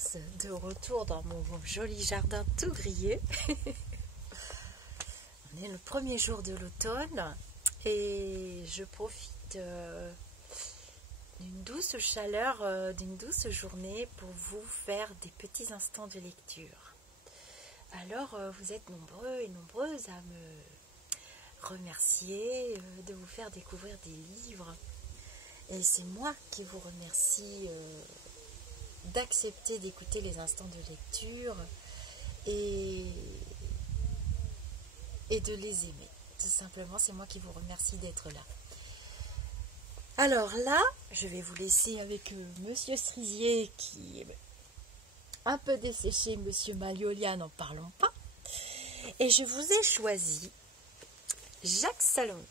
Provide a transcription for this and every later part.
tous, de retour dans mon joli jardin tout grillé. On est le premier jour de l'automne et je profite d'une douce chaleur, d'une douce journée pour vous faire des petits instants de lecture. Alors vous êtes nombreux et nombreuses à me remercier, de vous faire découvrir des livres. Et c'est moi qui vous remercie d'accepter d'écouter les instants de lecture et de les aimer. Tout simplement, c'est moi qui vous remercie d'être là. Alors là, je vais vous laisser avec Monsieur Cerisier qui est un peu desséché, Monsieur Maliolia, n'en parlons pas. Et je vous ai choisi Jacques Salomé.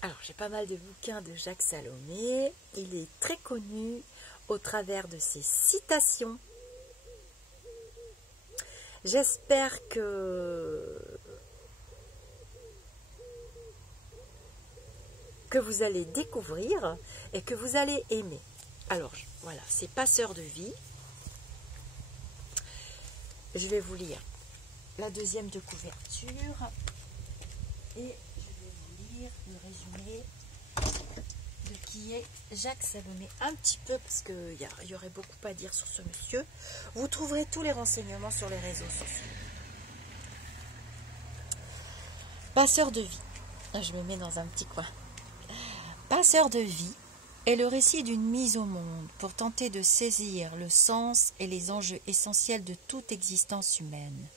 Alors, j'ai pas mal de bouquins de Jacques Salomé. Il est très connu au travers de ses citations. J'espère que vous allez découvrir et que vous allez aimer. Alors, voilà, c'est Passeur de vie. Je vais vous lire la deuxième de couverture et je vais vous lire le résumé de qui est Jacques Salomé. Un petit peu, parce qu'il y aurait beaucoup à dire sur ce monsieur. Vous trouverez tous les renseignements sur les réseaux sociaux. Passeur de vie. Je me mets dans un petit coin. Passeur de vie est le récit d'une mise au monde pour tenter de saisir le sens et les enjeux essentiels de toute existence humaine.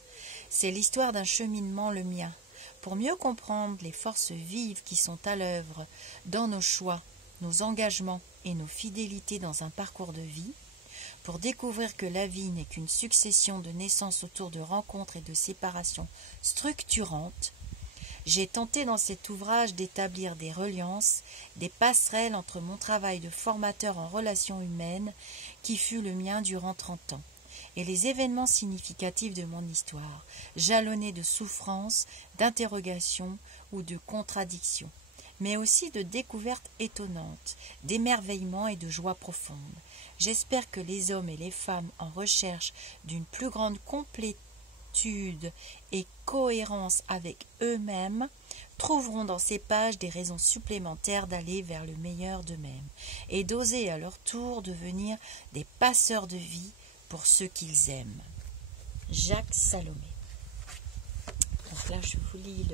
C'est l'histoire d'un cheminement, le mien, pour mieux comprendre les forces vives qui sont à l'œuvre dans nos choix, nos engagements et nos fidélités dans un parcours de vie, pour découvrir que la vie n'est qu'une succession de naissances autour de rencontres et de séparations structurantes. J'ai tenté dans cet ouvrage d'établir des reliances, des passerelles entre mon travail de formateur en relations humaines, qui fut le mien durant 30 ans, et les événements significatifs de mon histoire, jalonnés de souffrances, d'interrogations ou de contradictions, mais aussi de découvertes étonnantes, d'émerveillements et de joie profonde. J'espère que les hommes et les femmes en recherche d'une plus grande complétude et cohérence avec eux-mêmes trouveront dans ces pages des raisons supplémentaires d'aller vers le meilleur d'eux-mêmes et d'oser à leur tour devenir des passeurs de vie pour ceux qu'ils aiment. Jacques Salomé. Donc là, je vous lis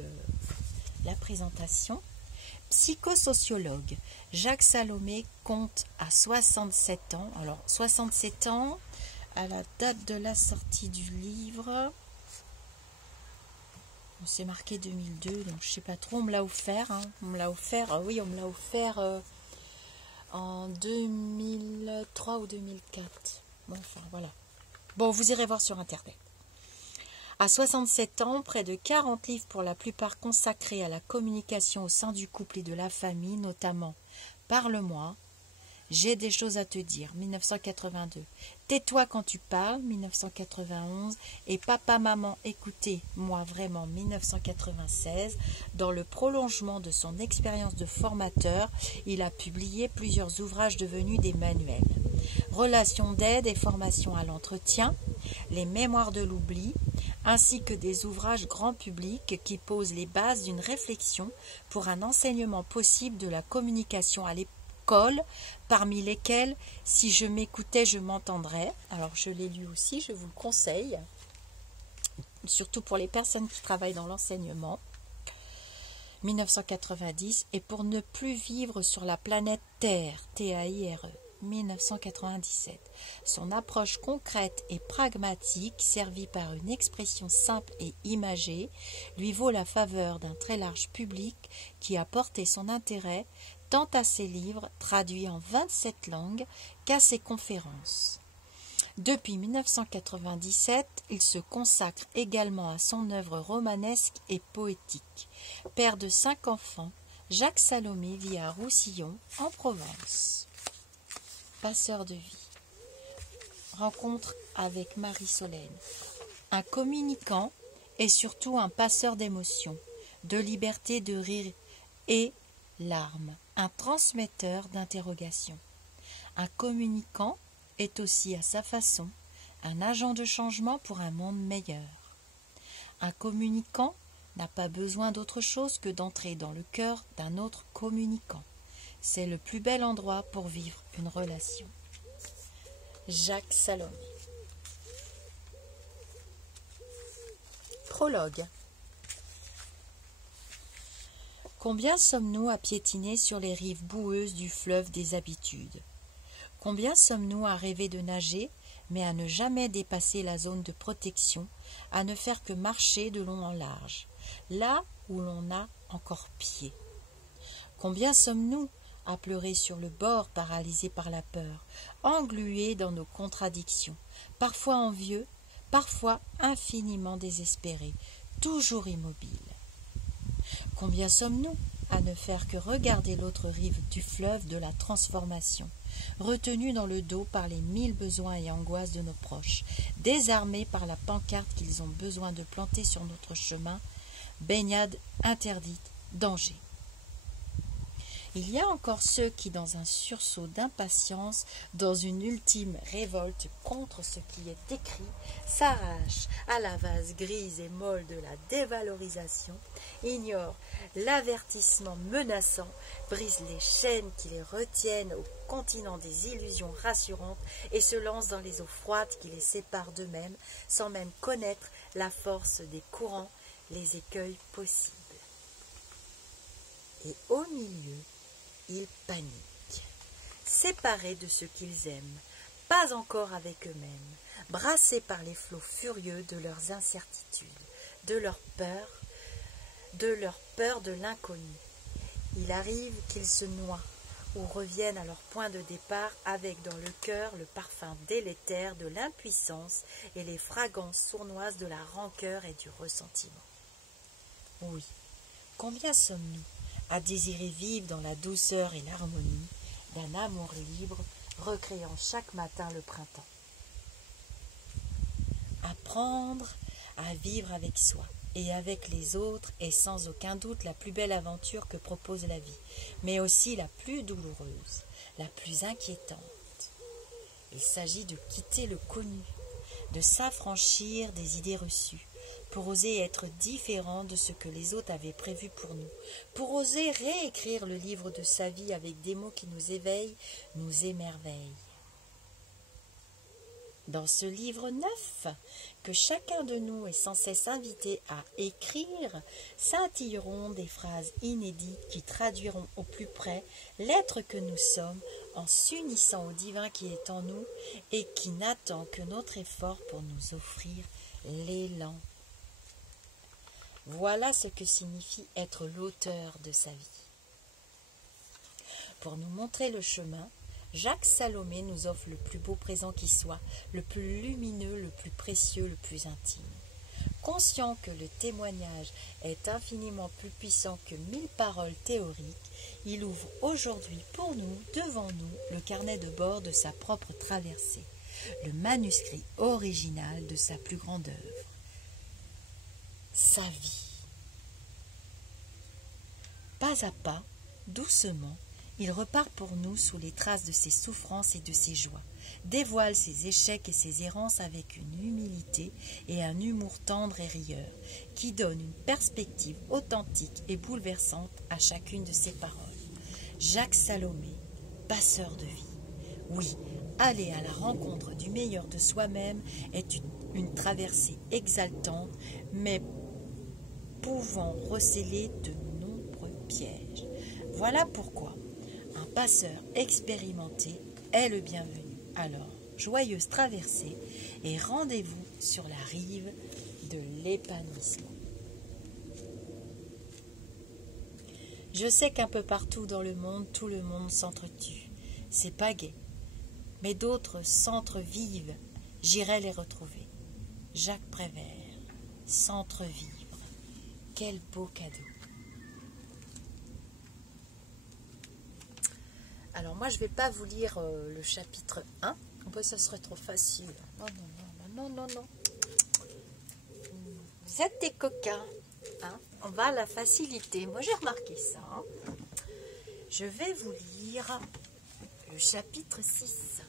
la présentation. Psychosociologue, Jacques Salomé compte à 67 ans. Alors, 67 ans, à la date de la sortie du livre, c'est marqué 2002, donc je sais pas trop, on me l'a offert. On me l'a offert en 2003 ou 2004. Bon, enfin, voilà. Bon, vous irez voir sur Internet. À 67 ans, près de 40 livres pour la plupart consacrés à la communication au sein du couple et de la famille, notamment « Parle-moi », J'ai des choses à te dire, 1982. Tais-toi quand tu parles, 1991. Et Papa, maman, écoutez, moi vraiment, 1996. Dans le prolongement de son expérience de formateur, il a publié plusieurs ouvrages devenus des manuels. Relations d'aide et formation à l'entretien, les mémoires de l'oubli, ainsi que des ouvrages grand public qui posent les bases d'une réflexion pour un enseignement possible de la communication à l'école, parmi lesquels « Si je m'écoutais, je m'entendrais ». Alors, je l'ai lu aussi, je vous le conseille, surtout pour les personnes qui travaillent dans l'enseignement. 1990, et pour ne plus vivre sur la planète Terre, T-A-I-R-E, 1997. Son approche concrète et pragmatique, servie par une expression simple et imagée, lui vaut la faveur d'un très large public qui a porté son intérêt tant à ses livres, traduits en 27 langues, qu'à ses conférences. Depuis 1997, il se consacre également à son œuvre romanesque et poétique. Père de 5 enfants, Jacques Salomé vit à Roussillon, en Provence. Passeur de vie. Rencontre avec Marie-Solène. Un communicant et surtout un passeur d'émotions, de liberté, de rire et larmes. Un transmetteur d'interrogations. Un communicant est aussi à sa façon un agent de changement pour un monde meilleur. Un communicant n'a pas besoin d'autre chose que d'entrer dans le cœur d'un autre communicant. C'est le plus bel endroit pour vivre une relation. Jacques Salomé. Prologue. Combien sommes-nous à piétiner sur les rives boueuses du fleuve des habitudes? Combien sommes-nous à rêver de nager, mais à ne jamais dépasser la zone de protection, à ne faire que marcher de long en large, là où l'on a encore pied? Combien sommes-nous à pleurer sur le bord, paralysés par la peur, englués dans nos contradictions, parfois envieux, parfois infiniment désespérés, toujours immobiles? Combien sommes-nous à ne faire que regarder l'autre rive du fleuve de la transformation, retenus dans le dos par les 1000 besoins et angoisses de nos proches, désarmés par la pancarte qu'ils ont besoin de planter sur notre chemin, baignade interdite, danger. Il y a encore ceux qui, dans un sursaut d'impatience, dans une ultime révolte contre ce qui est écrit, s'arrachent à la vase grise et molle de la dévalorisation, ignorent l'avertissement menaçant, brisent les chaînes qui les retiennent au continent des illusions rassurantes et se lancent dans les eaux froides qui les séparent d'eux-mêmes, sans même connaître la force des courants, les écueils possibles. Et au milieu, ils paniquent, séparés de ce qu'ils aiment, pas encore avec eux-mêmes, brassés par les flots furieux de leurs incertitudes, de leur peur de l'inconnu. Il arrive qu'ils se noient ou reviennent à leur point de départ avec dans le cœur le parfum délétère de l'impuissance et les fragrances sournoises de la rancœur et du ressentiment. Oui, combien sommes-nous à désirer vivre dans la douceur et l'harmonie d'un amour libre, recréant chaque matin le printemps. Apprendre à vivre avec soi et avec les autres est sans aucun doute la plus belle aventure que propose la vie, mais aussi la plus douloureuse, la plus inquiétante. Il s'agit de quitter le connu, de s'affranchir des idées reçues, pour oser être différent de ce que les autres avaient prévu pour nous, pour oser réécrire le livre de sa vie avec des mots qui nous éveillent, nous émerveillent. Dans ce livre neuf, que chacun de nous est sans cesse invité à écrire, scintilleront des phrases inédites qui traduiront au plus près l'être que nous sommes en s'unissant au divin qui est en nous et qui n'attend que notre effort pour nous offrir l'élan. Voilà ce que signifie être l'auteur de sa vie. Pour nous montrer le chemin, Jacques Salomé nous offre le plus beau présent qui soit, le plus lumineux, le plus précieux, le plus intime. Conscient que le témoignage est infiniment plus puissant que 1000 paroles théoriques, il ouvre aujourd'hui pour nous, devant nous, le carnet de bord de sa propre traversée, le manuscrit original de sa plus grande œuvre. Sa vie. Pas à pas, doucement, il repart pour nous sous les traces de ses souffrances et de ses joies, dévoile ses échecs et ses errances avec une humilité et un humour tendre et rieur, qui donne une perspective authentique et bouleversante à chacune de ses paroles. Jacques Salomé, passeur de vie. Oui, aller à la rencontre du meilleur de soi-même est une traversée exaltante, mais pouvant recéler de nombreux pièges. Voilà pourquoi un passeur expérimenté est le bienvenu. Alors, joyeuse traversée et rendez-vous sur la rive de l'épanouissement. Je sais qu'un peu partout dans le monde, tout le monde s'entretue. C'est pas gai, mais d'autres s'entrevivent. J'irai les retrouver. Jacques Prévert, s'entrevivre. Quel beau cadeau. Alors moi je ne vais pas vous lire le chapitre 1, ça serait trop facile. Non. Vous êtes des coquins, hein? On va à la facilité. Moi j'ai remarqué ça. Hein? Je vais vous lire le chapitre 6.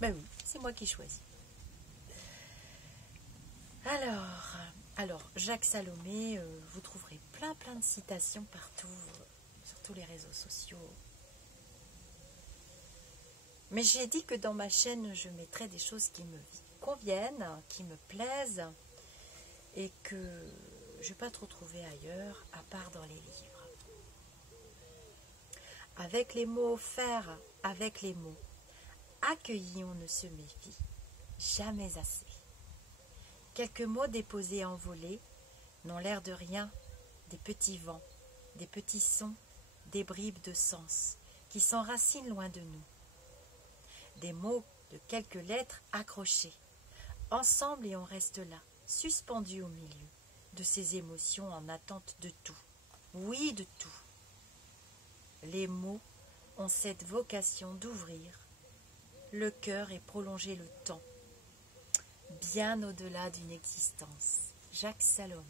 Ben oui, c'est moi qui choisis. Alors, Jacques Salomé, vous trouverez plein de citations partout, sur tous les réseaux sociaux. Mais j'ai dit que dans ma chaîne, je mettrais des choses qui me conviennent, qui me plaisent, et que je ne vais pas trop trouver ailleurs, à part dans les livres. Avec les mots, faire avec les mots. Accueillis, on ne se méfie jamais assez. Quelques mots déposés en volée n'ont l'air de rien, des petits vents, des petits sons, des bribes de sens qui s'enracinent loin de nous. Des mots de quelques lettres accrochées, ensemble et on reste là, suspendus au milieu de ces émotions en attente de tout. Oui, de tout. Les mots ont cette vocation d'ouvrir le cœur et prolonger le temps, bien au-delà d'une existence. Jacques Salomé.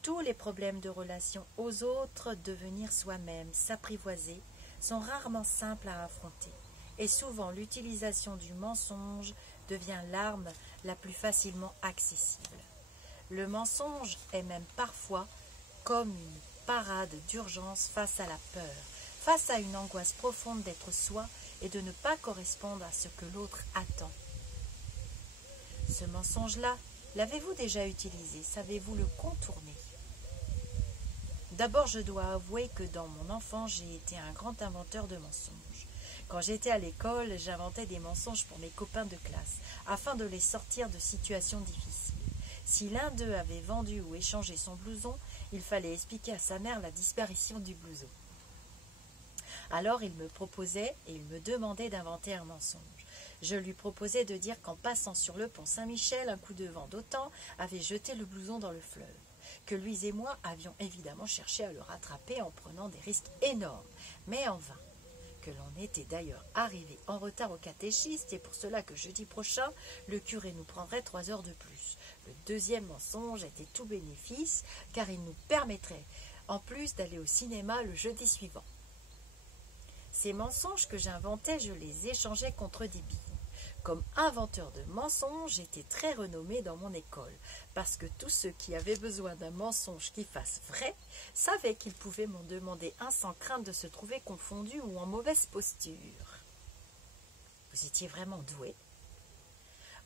Tous les problèmes de relation aux autres, devenir soi-même, s'apprivoiser, sont rarement simples à affronter, et souvent l'utilisation du mensonge devient l'arme la plus facilement accessible. Le mensonge est même parfois comme une parade d'urgence face à la peur, face à une angoisse profonde d'être soi et de ne pas correspondre à ce que l'autre attend. Ce mensonge-là, l'avez-vous déjà utilisé? Savez-vous le contourner? D'abord, je dois avouer que dans mon enfance, j'ai été un grand inventeur de mensonges. Quand j'étais à l'école, j'inventais des mensonges pour mes copains de classe, afin de les sortir de situations difficiles. Si l'un d'eux avait vendu ou échangé son blouson, il fallait expliquer à sa mère la disparition du blouson. Alors il me proposait et il me demandait d'inventer un mensonge. Je lui proposais de dire qu'en passant sur le pont Saint-Michel, un coup de vent d'autant avait jeté le blouson dans le fleuve, que lui et moi avions évidemment cherché à le rattraper en prenant des risques énormes, mais en vain, que l'on était d'ailleurs arrivé en retard au catéchisme, et pour cela que jeudi prochain, le curé nous prendrait 3 heures de plus. Le deuxième mensonge était tout bénéfice, car il nous permettrait en plus d'aller au cinéma le jeudi suivant. Ces mensonges que j'inventais, je les échangeais contre des billes. Comme inventeur de mensonges, j'étais très renommé dans mon école, parce que tous ceux qui avaient besoin d'un mensonge qui fasse vrai savaient qu'ils pouvaient m'en demander un sans crainte de se trouver confondus ou en mauvaise posture. Vous étiez vraiment doué?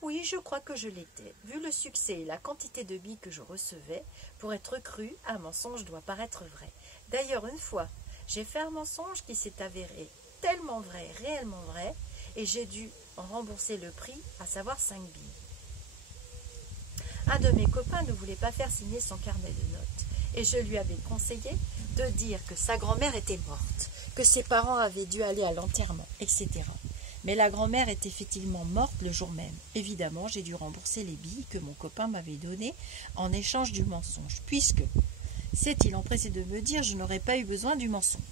Oui, je crois que je l'étais. Vu le succès et la quantité de billes que je recevais, pour être cru, un mensonge doit paraître vrai. D'ailleurs, une fois, j'ai fait un mensonge qui s'est avéré tellement vrai, réellement vrai, et j'ai dû en rembourser le prix, à savoir 5 billes. Un de mes copains ne voulait pas faire signer son carnet de notes, et je lui avais conseillé de dire que sa grand-mère était morte, que ses parents avaient dû aller à l'enterrement, etc. Mais la grand-mère est effectivement morte le jour même. Évidemment, j'ai dû rembourser les billes que mon copain m'avait données en échange du mensonge, puisque, s'est-il empressé de me dire, je n'aurais pas eu besoin du mensonge.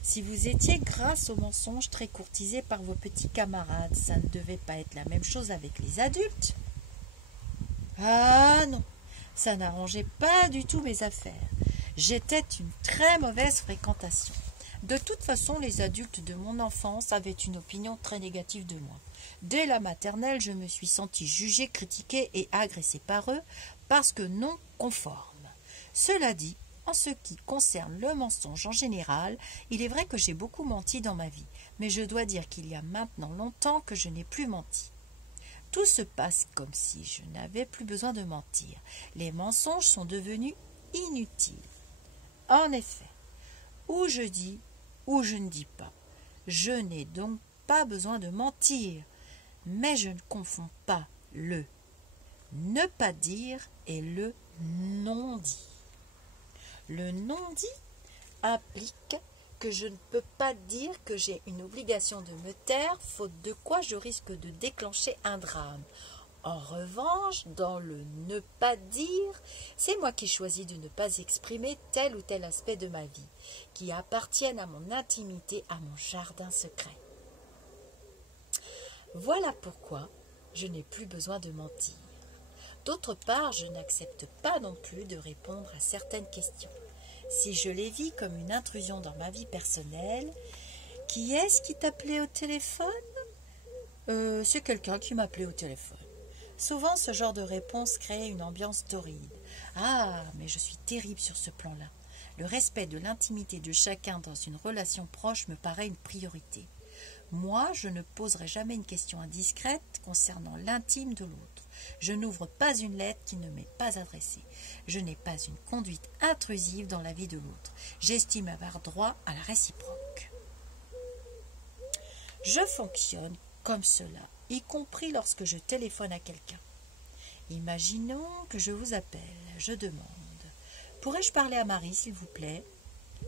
Si vous étiez grâce au mensonge très courtisé par vos petits camarades, ça ne devait pas être la même chose avec les adultes. Ah non, ça n'arrangeait pas du tout mes affaires. J'étais une très mauvaise fréquentation. De toute façon, les adultes de mon enfance avaient une opinion très négative de moi. Dès la maternelle, je me suis sentie jugée, critiquée et agressée par eux parce que non conforme. Cela dit, en ce qui concerne le mensonge en général, il est vrai que j'ai beaucoup menti dans ma vie, mais je dois dire qu'il y a maintenant longtemps que je n'ai plus menti. Tout se passe comme si je n'avais plus besoin de mentir. Les mensonges sont devenus inutiles. En effet, ou je dis, ou je ne dis pas. Je n'ai donc pas besoin de mentir, mais je ne confonds pas le ne pas dire et le non-dit. Le non-dit implique que je ne peux pas dire que j'ai une obligation de me taire, faute de quoi je risque de déclencher un drame. En revanche, dans le ne pas dire, c'est moi qui choisis de ne pas exprimer tel ou tel aspect de ma vie, qui appartiennent à mon intimité, à mon jardin secret. Voilà pourquoi je n'ai plus besoin de mentir. D'autre part, je n'accepte pas non plus de répondre à certaines questions. Si je les vis comme une intrusion dans ma vie personnelle, Qui est-ce qui t'appelait au téléphone ? C'est quelqu'un qui m'appelait au téléphone. Souvent, ce genre de réponse crée une ambiance torride. Ah, mais je suis terrible sur ce plan-là. Le respect de l'intimité de chacun dans une relation proche me paraît une priorité. Moi, je ne poserai jamais une question indiscrète concernant l'intime de l'autre. Je n'ouvre pas une lettre qui ne m'est pas adressée. Je n'ai pas une conduite intrusive dans la vie de l'autre. J'estime avoir droit à la réciproque. Je fonctionne comme cela, y compris lorsque je téléphone à quelqu'un. Imaginons que je vous appelle, je demande « Pourrais-je parler à Marie, s'il vous plaît ?»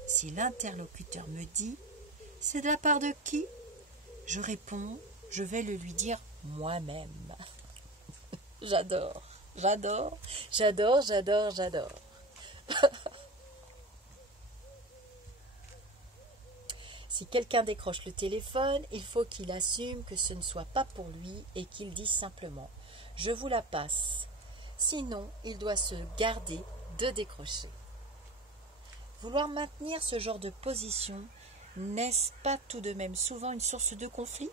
Si l'interlocuteur me dit « C'est de la part de qui ?» Je réponds « Je vais le lui dire moi-même. » J'adore. Si quelqu'un décroche le téléphone, il faut qu'il assume que ce ne soit pas pour lui et qu'il dise simplement « Je vous la passe ». Sinon, il doit se garder de décrocher. Vouloir maintenir ce genre de position, n'est-ce pas tout de même souvent une source de conflit ?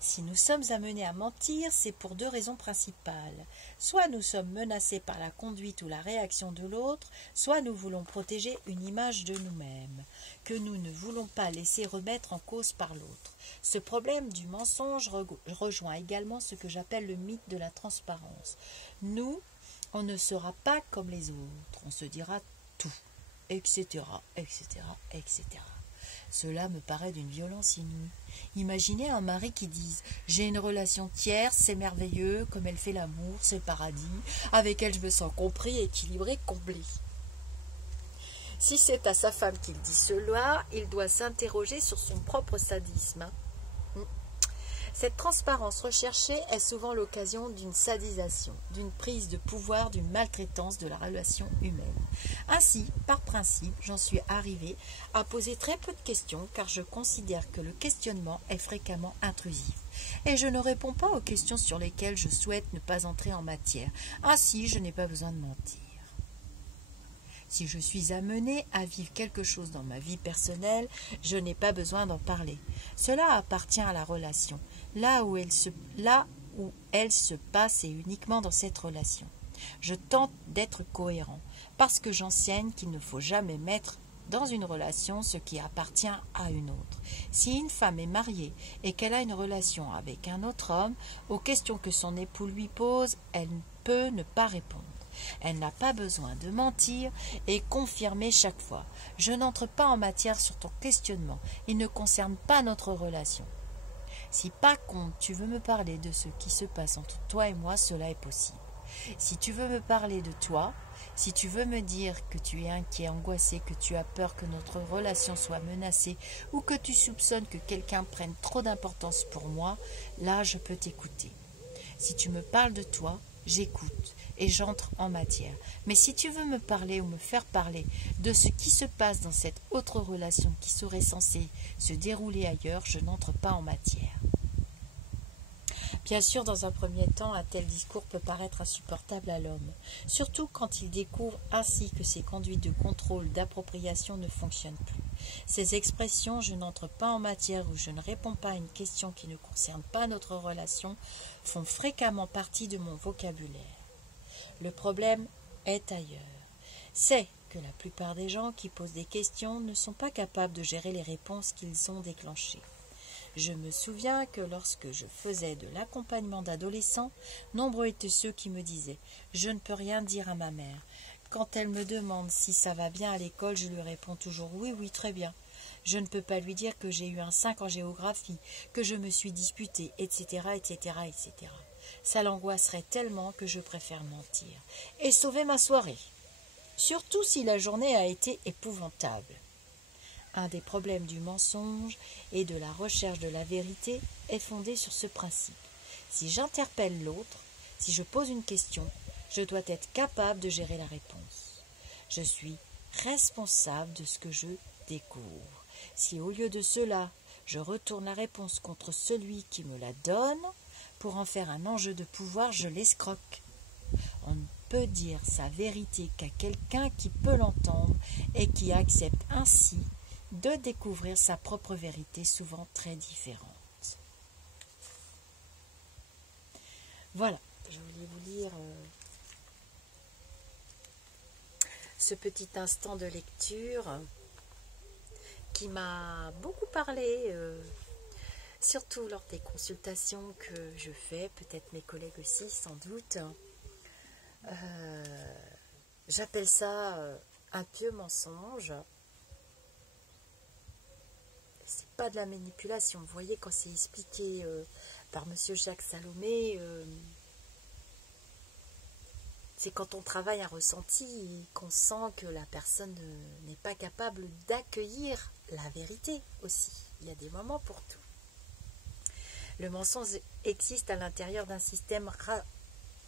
Si nous sommes amenés à mentir, c'est pour deux raisons principales. Soit nous sommes menacés par la conduite ou la réaction de l'autre, soit nous voulons protéger une image de nous-mêmes, que nous ne voulons pas laisser remettre en cause par l'autre. Ce problème du mensonge rejoint également ce que j'appelle le mythe de la transparence. Nous, on ne sera pas comme les autres, on se dira tout, etc., etc., etc. Cela me paraît d'une violence inouïe. Imaginez un mari qui dise « J'ai une relation tierce, c'est merveilleux, comme elle fait l'amour, c'est le paradis, avec elle je me sens compris, équilibré, comblé. » Si c'est à sa femme qu'il dit cela, il doit s'interroger sur son propre sadisme. Cette transparence recherchée est souvent l'occasion d'une sadisation, d'une prise de pouvoir, d'une maltraitance de la relation humaine. Ainsi, par principe, j'en suis arrivée à poser très peu de questions car je considère que le questionnement est fréquemment intrusif. Et je ne réponds pas aux questions sur lesquelles je souhaite ne pas entrer en matière. Ainsi, je n'ai pas besoin de mentir. Si je suis amenée à vivre quelque chose dans ma vie personnelle, je n'ai pas besoin d'en parler. Cela appartient à la relation. Là où elle se passe et uniquement dans cette relation. Je tente d'être cohérent, parce que j'enseigne qu'il ne faut jamais mettre dans une relation ce qui appartient à une autre. Si une femme est mariée et qu'elle a une relation avec un autre homme, aux questions que son époux lui pose, elle peut ne pas répondre. Elle n'a pas besoin de mentir et confirmer chaque fois. Je n'entre pas en matière sur ton questionnement. Il ne concerne pas notre relation. Si par contre tu veux me parler de ce qui se passe entre toi et moi, cela est possible. Si tu veux me parler de toi, si tu veux me dire que tu es inquiet, angoissé, que tu as peur que notre relation soit menacée ou que tu soupçonnes que quelqu'un prenne trop d'importance pour moi, là je peux t'écouter. Si tu me parles de toi, j'écoute et j'entre en matière. Mais si tu veux me parler ou me faire parler de ce qui se passe dans cette autre relation qui serait censée se dérouler ailleurs, je n'entre pas en matière. Bien sûr, dans un premier temps, un tel discours peut paraître insupportable à l'homme, surtout quand il découvre ainsi que ses conduites de contrôle, d'appropriation ne fonctionnent plus. Ces expressions « je n'entre pas en matière » ou « je ne réponds pas à une question qui ne concerne pas notre relation » font fréquemment partie de mon vocabulaire. Le problème est ailleurs. C'est que la plupart des gens qui posent des questions ne sont pas capables de gérer les réponses qu'ils ont déclenchées. Je me souviens que lorsque je faisais de l'accompagnement d'adolescents, nombreux étaient ceux qui me disaient « Je ne peux rien dire à ma mère. Quand elle me demande si ça va bien à l'école, je lui réponds toujours « Oui, oui, très bien ». Je ne peux pas lui dire que j'ai eu un 5 en géographie, que je me suis disputée, etc., etc., etc. Ça l'angoisserait tellement que je préfère mentir. Et sauver ma soirée. Surtout si la journée a été épouvantable. Un des problèmes du mensonge et de la recherche de la vérité est fondé sur ce principe. Si j'interpelle l'autre, si je pose une question, je dois être capable de gérer la réponse. Je suis responsable de ce que je découvre. Si au lieu de cela, je retourne la réponse contre celui qui me la donne, pour en faire un enjeu de pouvoir, je l'escroque. On ne peut dire sa vérité qu'à quelqu'un qui peut l'entendre et qui accepte ainsi de découvrir sa propre vérité, souvent très différente. Voilà, je voulais vous lire ce petit instant de lecture qui m'a beaucoup parlé, surtout lors des consultations que je fais, peut-être mes collègues aussi sans doute. J'appelle ça un pieux mensonge. C'est pas de la manipulation. Vous voyez, quand c'est expliqué par monsieur Jacques Salomé, c'est quand on travaille un ressenti et qu'on sent que la personne n'est pas capable d'accueillir la vérité aussi. Il y a des moments pour tout. Le mensonge existe à l'intérieur d'un système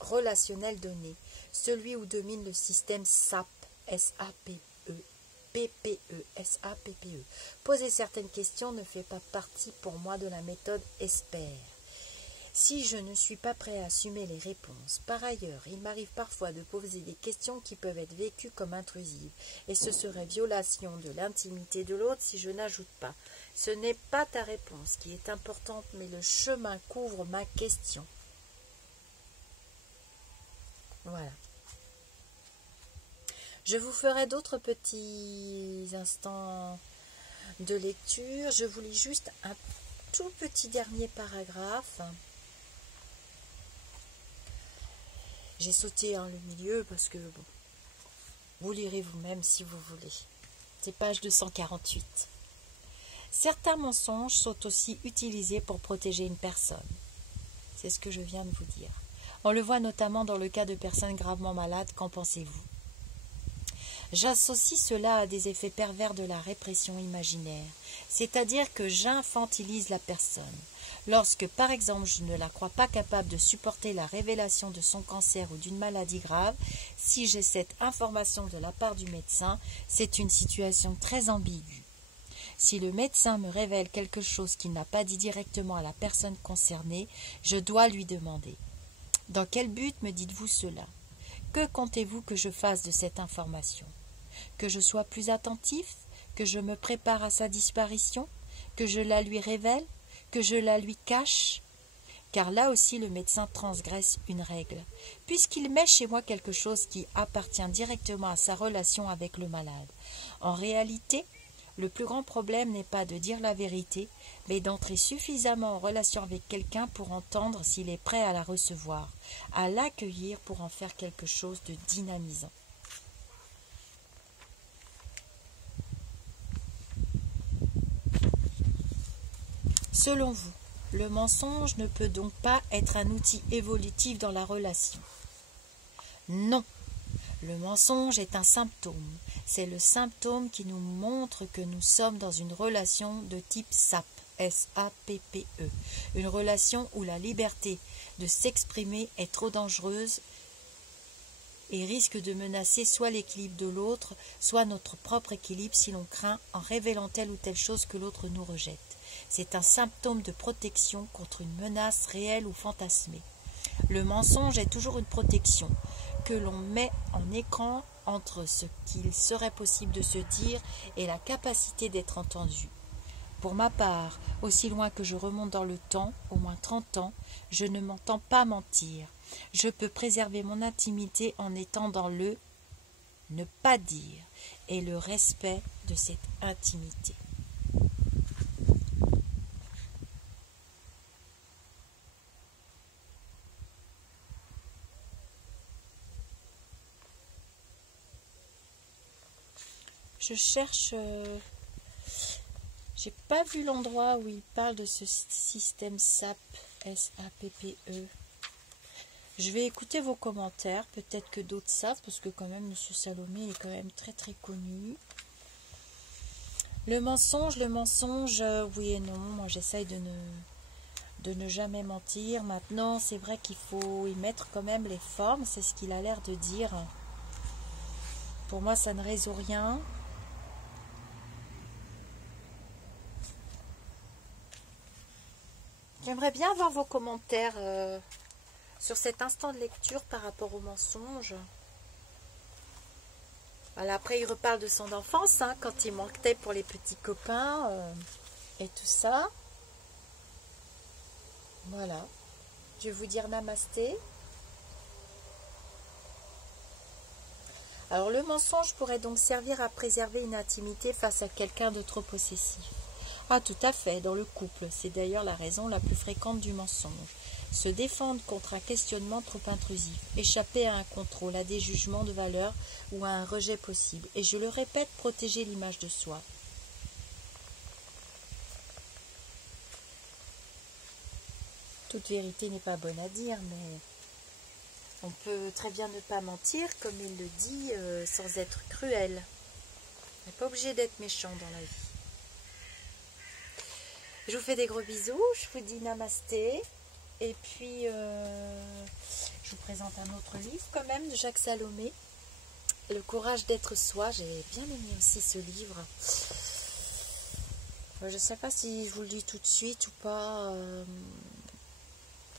relationnel donné, celui où domine le système SAP, S-A-P-E, PPE, S-A-P-P-E. Poser certaines questions ne fait pas partie pour moi de la méthode ESPER. Si je ne suis pas prêt à assumer les réponses. Par ailleurs, il m'arrive parfois de poser des questions qui peuvent être vécues comme intrusives, et ce serait violation de l'intimité de l'autre si je n'ajoute pas. Ce n'est pas ta réponse qui est importante, mais le chemin qu'ouvre ma question. Voilà. Je vous ferai d'autres petits instants de lecture. Je vous lis juste un tout petit dernier paragraphe. J'ai sauté le milieu parce que bon, vous lirez vous-même si vous voulez. C'est page 248. Certains mensonges sont aussi utilisés pour protéger une personne. C'est ce que je viens de vous dire. On le voit notamment dans le cas de personnes gravement malades. Qu'en pensez-vous? J'associe cela à des effets pervers de la répression imaginaire, c'est-à-dire que j'infantilise la personne. Lorsque, par exemple, je ne la crois pas capable de supporter la révélation de son cancer ou d'une maladie grave, si j'ai cette information de la part du médecin, c'est une situation très ambiguë. Si le médecin me révèle quelque chose qu'il n'a pas dit directement à la personne concernée, je dois lui demander « Dans quel but me dites-vous cela? Que comptez-vous que je fasse de cette information? Que je sois plus attentif? Que je me prépare à sa disparition? Que je la lui révèle? Que je la lui cache? » Car là aussi le médecin transgresse une règle, puisqu'il met chez moi quelque chose qui appartient directement à sa relation avec le malade. En réalité, le plus grand problème n'est pas de dire la vérité, mais d'entrer suffisamment en relation avec quelqu'un pour entendre s'il est prêt à la recevoir, à l'accueillir pour en faire quelque chose de dynamisant. Selon vous, le mensonge ne peut donc pas être un outil évolutif dans la relation? Non, le mensonge est un symptôme. C'est le symptôme qui nous montre que nous sommes dans une relation de type SAP, S-A-P-P-E, une relation où la liberté de s'exprimer est trop dangereuse et risque de menacer soit l'équilibre de l'autre, soit notre propre équilibre si l'on craint en révélant telle ou telle chose que l'autre nous rejette. C'est un symptôme de protection contre une menace réelle ou fantasmée. Le mensonge est toujours une protection que l'on met en écran entre ce qu'il serait possible de se dire et la capacité d'être entendu. Pour ma part, aussi loin que je remonte dans le temps, au moins 30 ans, je ne m'entends pas mentir. Je peux préserver mon intimité en étant dans le ne pas dire et le respect de cette intimité. Je cherche, j'ai pas vu l'endroit où il parle de ce système SAP, S-A-P-P-E. Je vais écouter vos commentaires, peut-être que d'autres savent, parce que quand même, M. Salomé est quand même très très connu. Le mensonge, oui et non, moi j'essaye de ne jamais mentir. Maintenant, c'est vrai qu'il faut y mettre quand même les formes, c'est ce qu'il a l'air de dire. Pour moi, ça ne résout rien. J'aimerais bien avoir vos commentaires sur cet instant de lecture par rapport au mensonge. Voilà, après, il reparle de son enfance, hein, quand il manquait pour les petits copains et tout ça. Voilà. Je vais vous dire namasté. Alors, le mensonge pourrait donc servir à préserver une intimité face à quelqu'un de trop possessif. Ah, tout à fait, dans le couple. C'est d'ailleurs la raison la plus fréquente du mensonge. Se défendre contre un questionnement trop intrusif, échapper à un contrôle, à des jugements de valeur ou à un rejet possible. Et je le répète, protéger l'image de soi. Toute vérité n'est pas bonne à dire, mais on peut très bien ne pas mentir, comme il le dit, sans être cruel. On n'est pas obligé d'être méchant dans la vie. Je vous fais des gros bisous, je vous dis namasté. Et puis, je vous présente un autre livre quand même de Jacques Salomé. Le courage d'être soi. J'ai bien aimé aussi ce livre. Je ne sais pas si je vous le dis tout de suite ou pas.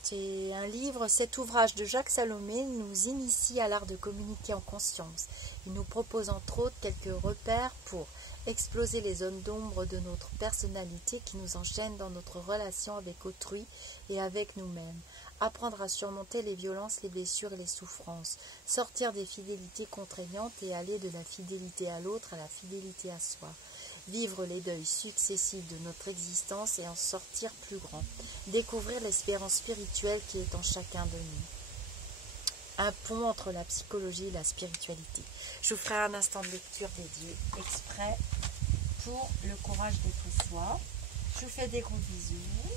C'est un livre, cet ouvrage de Jacques Salomé nous initie à l'art de communiquer en conscience. Il nous propose entre autres quelques repères pour exploser les zones d'ombre de notre personnalité qui nous enchaînent dans notre relation avec autrui et avec nous-mêmes. Apprendre à surmonter les violences, les blessures et les souffrances. Sortir des fidélités contraignantes et aller de la fidélité à l'autre à la fidélité à soi. Vivre les deuils successifs de notre existence et en sortir plus grand. Découvrir l'espérance spirituelle qui est en chacun de nous. Un pont entre la psychologie et la spiritualité. Je vous ferai un instant de lecture dédié exprès pour le courage d'être soi. Je vous fais des gros bisous.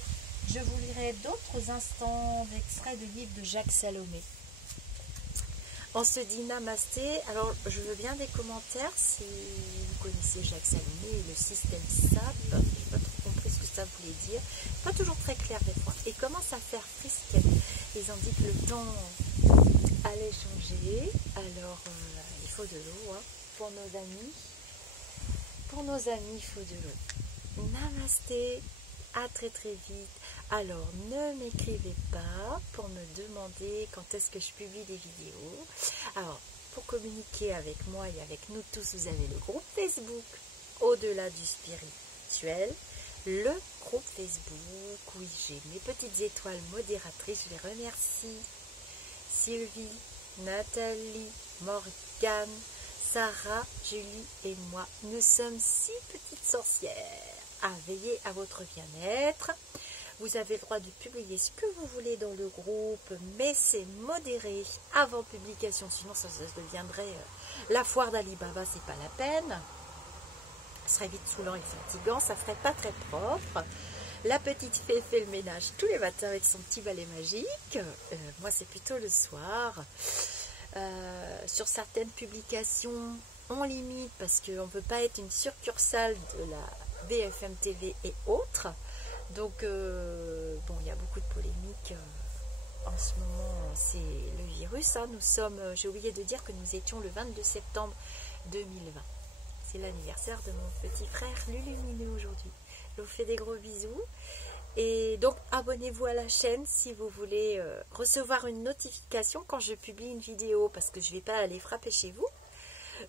Je vous lirai d'autres instants d'extraits de livres de Jacques Salomé. On se dit namasté. Alors, je veux bien des commentaires si vous connaissez Jacques Salomé et le système SAP. Je n'ai pas trop compris ce que ça voulait dire. Pas toujours très clair des fois. Et commence à faire frisque. Ils ont dit que le temps allait changer. Alors, il faut de l'eau hein, pour nos amis. Pour nos amis, il faut de l'eau. Namasté. À très très vite. Alors ne m'écrivez pas pour me demander quand est-ce que je publie des vidéos. Alors pour communiquer avec moi et avec nous tous, vous avez le groupe Facebook Au-delà du spirituel. Le groupe Facebook, oui, j'ai mes petites étoiles modératrices, je les remercie. Sylvie, Nathalie, Morgane, Sarah, Julie et moi. Nous sommes 6 petites sorcières à veiller à votre bien-être. Vous avez le droit de publier ce que vous voulez dans le groupe, mais c'est modéré avant publication, sinon ça deviendrait la foire d'Alibaba, c'est pas la peine. Ce serait vite saoulant et fatigant, ça ferait pas très propre. La petite fée fait le ménage tous les matins avec son petit balai magique. Moi, c'est plutôt le soir. Sur certaines publications, on limite parce qu'on ne peut pas être une succursale de la BFM TV et autres. Donc, bon, il y a beaucoup de polémiques. En ce moment, c'est le virus. Hein. Nous sommes, j'ai oublié de dire que nous étions le 22 septembre 2020. C'est l'anniversaire de mon petit frère Lulumineux aujourd'hui. Je vous fais des gros bisous. Et donc, abonnez-vous à la chaîne si vous voulez recevoir une notification quand je publie une vidéo. Parce que je ne vais pas aller frapper chez vous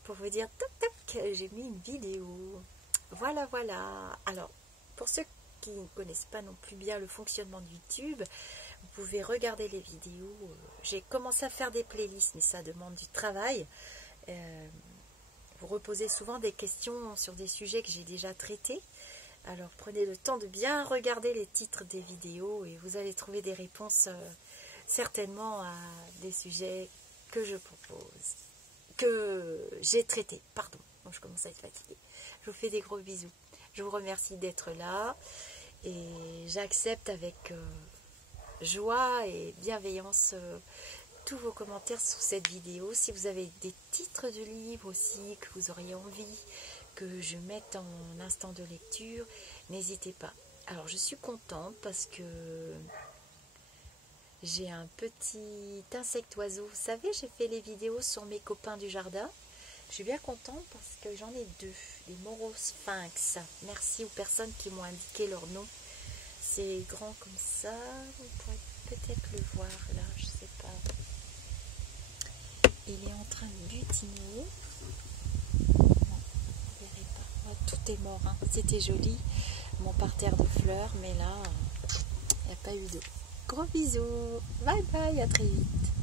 pour vous dire, toc, toc, j'ai mis une vidéo. Voilà, voilà. Alors, pour ceux qui ne connaissent pas non plus bien le fonctionnement de YouTube, vous pouvez regarder les vidéos. J'ai commencé à faire des playlists, mais ça demande du travail. Vous reposez souvent des questions sur des sujets que j'ai déjà traités. Alors prenez le temps de bien regarder les titres des vidéos et vous allez trouver des réponses certainement à des sujets que je propose, que j'ai traités. Pardon, bon, je commence à être fatiguée. Je vous fais des gros bisous. Je vous remercie d'être là et j'accepte avec joie et bienveillance tous vos commentaires sous cette vidéo. Si vous avez des titres de livres aussi que vous auriez envie que je mette en instant de lecture, n'hésitez pas. Alors je suis contente parce que j'ai un petit insecte oiseau. Vous savez, j'ai fait les vidéos sur mes copains du jardin. Je suis bien contente parce que j'en ai 2, des morosphinx. Merci aux personnes qui m'ont indiqué leur nom. C'est grand comme ça, vous pourrez peut-être le voir là, je sais pas. Il est en train de butiner. tout est mort, hein. C'était joli, mon parterre de fleurs, mais là, il n'y a pas eu d'eau. Gros bisous, bye bye, à très vite.